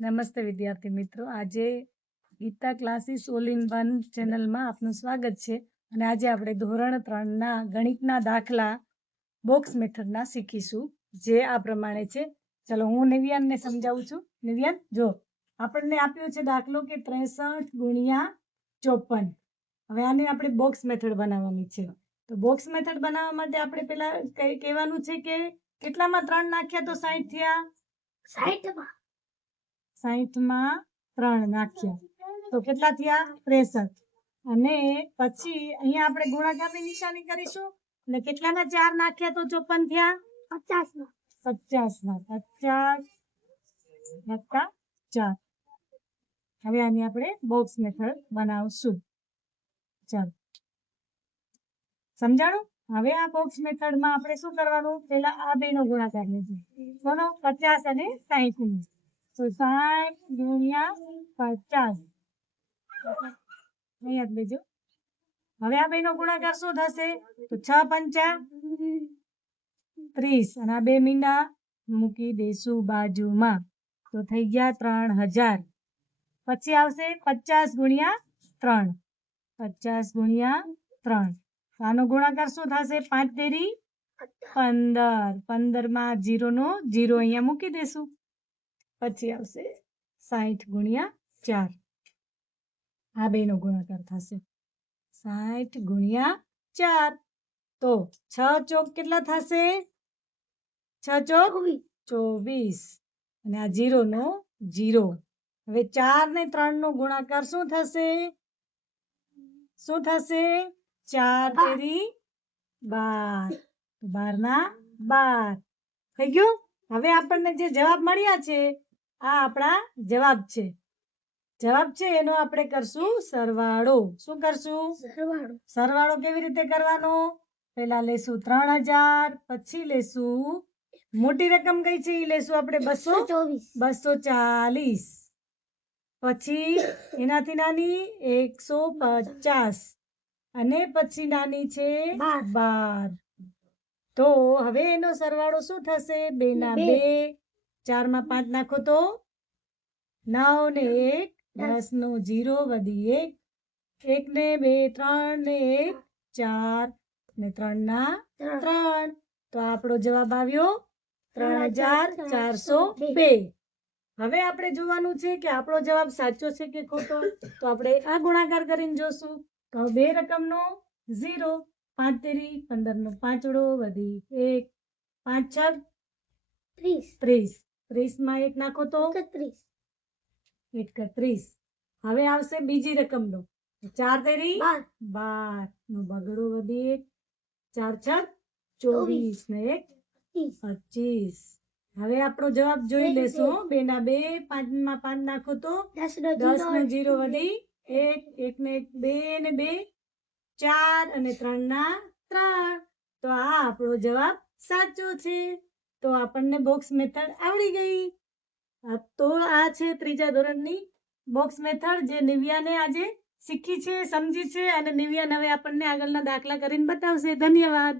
નમસ્તે વિદ્યાર્થી મિત્રો, આજે Gita classes all in one ચેનલમાં આપનું સ્વાગત છે. અને આજે આપણે ધોરણ 3ના ગણિતના દાખલા બોક્સ મેથડના શીખીશું, જે આ પ્રમાણે છે. ચલો હું નિવ્યાનને સમજાવું છું. નિવ્યાન, જો આપણને આપ્યો છે દાખલો કે 63 ગુણ્યા 54. હવે આને આપણે બોક્સ મેથડ બનાવવાની છે. તો બોક્સ મેથડ બનાવવા માટે આપણે પેલા કહેવાનું છે કે કેટલામાં 3 નાખ્યા તો 60 થયા. 60માં 3 નાખ્યા તો કેટલા થયા? 63. અને પછી અહીંયા આપણે ગુણાકારની નિશાની કરીશું અને કેટલાના 4 નાખ્યા તો 54 થયા? 50ના 50 વત્તા 4. હવે આની આપણે બોક્સ મેથડ બનાવશું. ચાલો સમજાણું? હવે આ બોક્સ મેથડમાં આપણે શું કરવાનું? પેલા આ બેનો ગુણાકાર લેજો. કોનો? 50 અને 60 તો 60 ગુણ્યા 50 અહીંયા લેજો. હવે આ બેનો ગુણાકાર શું થશે? તો 6 પંચા 30 અને આ બે મીંડા મૂકી દેશું બાજુમાં તો થઈ ગયા 3000. પછી આવશે 50 ગુણ્યા 3. 50 ગુણ્યા 3. આનો ગુણાકાર શું થશે? 5 તેરી 15. 15માં 0 નો 0 અહીંયા મૂકી દેશું. પછી આવશે 60 ગુણ્યા 4. આ બેનો ગુણાકાર થશે 60 ગુણ્યા 4. તો 6 ચોક કેટલા થશે? 6 ચોક 24 અને આ 0 નો 0. હવે 4 ને 3 નો ગુણાકાર શું થશે? શું થશે? 4 તેરી 12. 12 ના 12 થઈ ગયું. હવે આપણને જે જવાબ મળ્યા છે આ આપણા જવાબ છે. જવાબ છે એનો આપણે કરશું સરવાળો. શું કરશું? સરવાળો કેવી રીતે કરવાનો? પહેલા લેશું 3000, પછી લેશું મોટી રકમ કઈ છે એ લેશું આપણે 240, પછી એનાથી નાની 150 અને પછી નાની છે 12. તો હવે એનો સરવાળો શું થશે? 2 ના 2, 4 માં 5 નાખો તો 9 ને 1, 10 નો 0 વધી 1, 1 ને 2, 3 ને 1, 4 ને 3 ના 3. તો આપણો જવાબ આવ્યો 3402. હવે આપણે જોવાનું છે કે આપણો જવાબ સાચો છે કે ખોટો. તો આપણે આ ગુણાકાર કરીને જોશું. તો બે રકમનો 0, 5 તેરી 15 નો 5 વધી 1, 5 6 30. 30 માં 1 નાખો તો 31. હવે આવશે બીજી રકમનો 4 તેરી 12 નો બગડો વધી 1, 4 6 24 ને 1 25. હવે આપણો જવાબ જોઈ લેશું. 2 ના 2, 5 માં 5 નાખો તો 10 નો 0 વધી 1, 1 ને 1, 2 ને 2, 4 અને 3 ના 3. તો આ આપણો જવાબ સાચો છે. તો આપણને બોક્સ મેથડ આવડી ગઈ. તો આ છે ત્રીજા ધોરણની બોક્સ મેથડ જે નિવ્યાને આજે શીખી છે, સમજી છે. અને નિવ્યાન હવે આપણને આગળના દાખલા કરીને બતાવશે. ધન્યવાદ.